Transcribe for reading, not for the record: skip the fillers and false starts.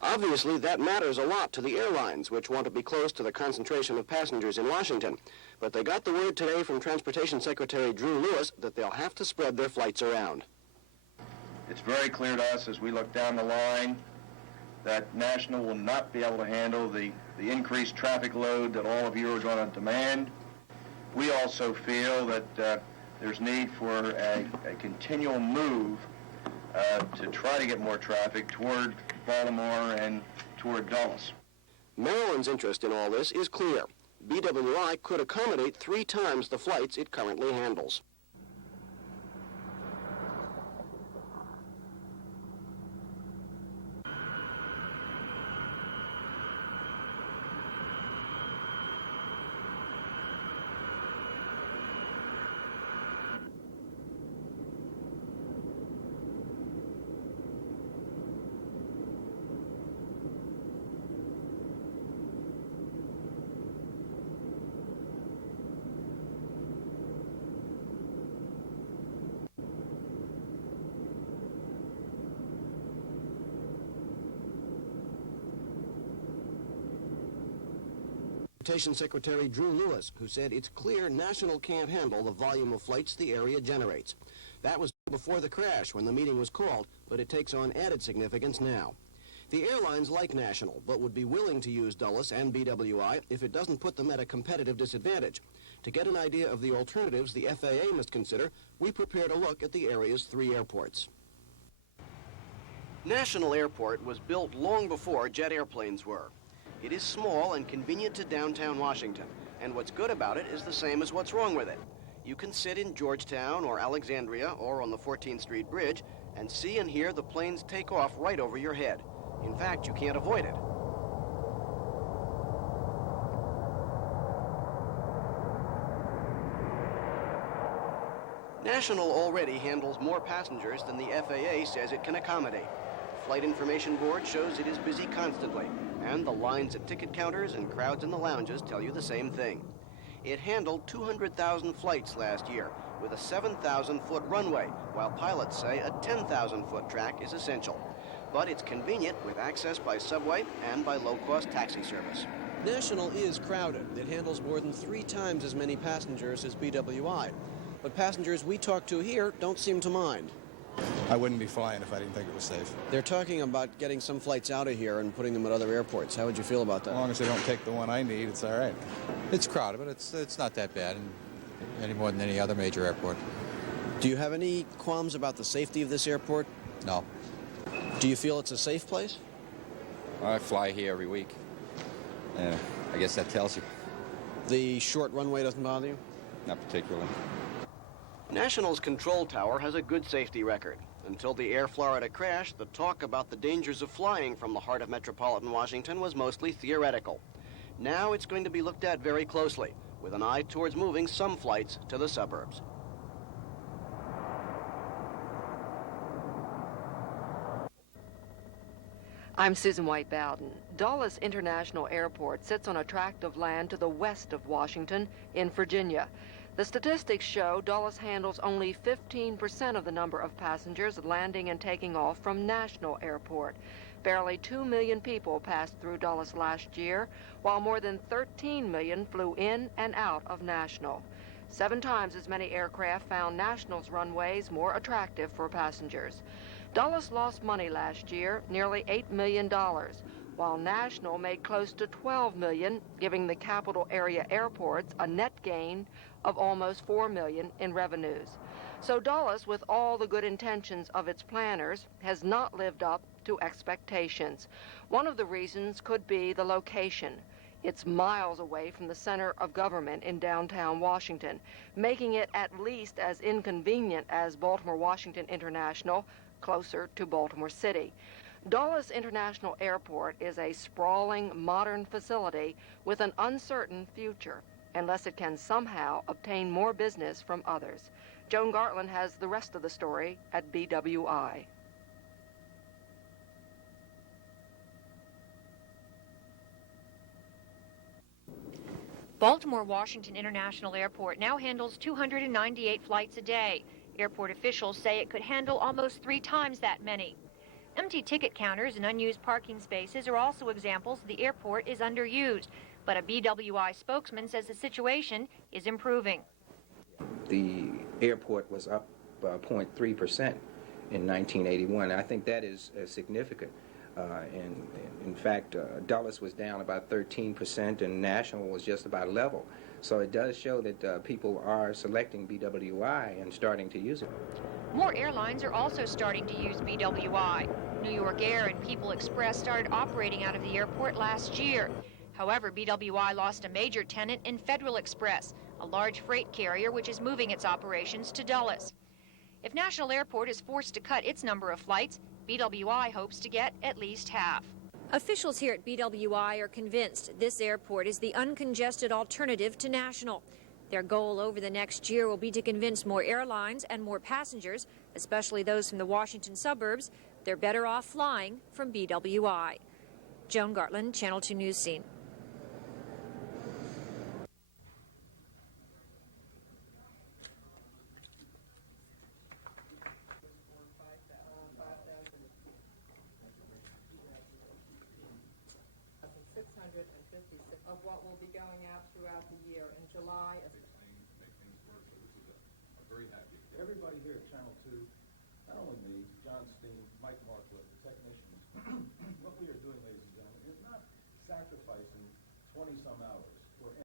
Obviously, that matters a lot to the airlines, which want to be close to the concentration of passengers in Washington. But they got the word today from Transportation Secretary Drew Lewis that they'll have to spread their flights around. It's very clear to us as we look down the line that National will not be able to handle the increased traffic load that all of you are going to demand. We also feel that there's need for a continual move to try to get more traffic toward Baltimore and toward Dulles. Maryland's interest in all this is clear. BWI could accommodate 3 times the flights it currently handles. Transportation Secretary Drew Lewis, who said it's clear National can't handle the volume of flights the area generates. That was before the crash when the meeting was called, but it takes on added significance now. The airlines like National, but would be willing to use Dulles and BWI if it doesn't put them at a competitive disadvantage. To get an idea of the alternatives the FAA must consider, we prepared a look at the area's 3 airports. National Airport was built long before jet airplanes were. It is small and convenient to downtown Washington, and what's good about it is the same as what's wrong with it. You can sit in Georgetown or Alexandria or on the 14th Street Bridge and see and hear the planes take off right over your head. In fact, you can't avoid it. National already handles more passengers than the FAA says it can accommodate. Flight Information Board shows it is busy constantly, and the lines at ticket counters and crowds in the lounges tell you the same thing. It handled 200,000 flights last year with a 7,000-foot runway, while pilots say a 10,000-foot track is essential. But it's convenient with access by subway and by low-cost taxi service. National is crowded. It handles more than 3 times as many passengers as BWI. But passengers we talk to here don't seem to mind. I wouldn't be flying if I didn't think it was safe. They're talking about getting some flights out of here and putting them at other airports. How would you feel about that? As long as they don't take the one I need, it's all right. It's crowded, but it's not that bad, any more than any other major airport. Do you have any qualms about the safety of this airport? No. Do you feel it's a safe place? I fly here every week. I guess that tells you. The short runway doesn't bother you? Not particularly. National's control tower has a good safety record. Until the Air Florida crash, the talk about the dangers of flying from the heart of metropolitan Washington was mostly theoretical. Now it's going to be looked at very closely, with an eye towards moving some flights to the suburbs. I'm Susan White Bowden. Dulles International Airport sits on a tract of land to the west of Washington in Virginia. The statistics show Dulles handles only 15% of the number of passengers landing and taking off from National Airport. Barely 2 million people passed through Dulles last year, while more than 13 million flew in and out of National. 7 times as many aircraft found National's runways more attractive for passengers. Dulles lost money last year, nearly $8 million, while National made close to $12 million, giving the capital area airports a net gain of almost $4 million in revenues. So Dulles, with all the good intentions of its planners, has not lived up to expectations. One of the reasons could be the location. It's miles away from the center of government in downtown Washington, making it at least as inconvenient as Baltimore Washington International, closer to Baltimore City. Dulles International Airport is a sprawling, modern facility with an uncertain future, unless it can somehow obtain more business from others. Joan Gartland has the rest of the story at BWI. Baltimore Washington International Airport now handles 298 flights a day. Airport officials say it could handle almost 3 times that many. Empty ticket counters and unused parking spaces are also examples the airport is underused. But a BWI spokesman says the situation is improving. The airport was up 0.3% in 1981. I think that is significant. And in fact, Dulles was down about 13% and National was just about level. So it does show that people are selecting BWI and starting to use it. More airlines are also starting to use BWI. New York Air and People Express started operating out of the airport last year. However, BWI lost a major tenant in Federal Express, a large freight carrier which is moving its operations to Dulles. If National Airport is forced to cut its number of flights, BWI hopes to get at least half. Officials here at BWI are convinced this airport is the uncongested alternative to National. Their goal over the next year will be to convince more airlines and more passengers, especially those from the Washington suburbs, they're better off flying from BWI. Joan Gartland, Channel 2 News Scene. Of what will be going out throughout the year in July. Everybody here at Channel 2, not only me, John Steen, Mike Markwood, the technicians, what we are doing, ladies and gentlemen, is not sacrificing 20-some hours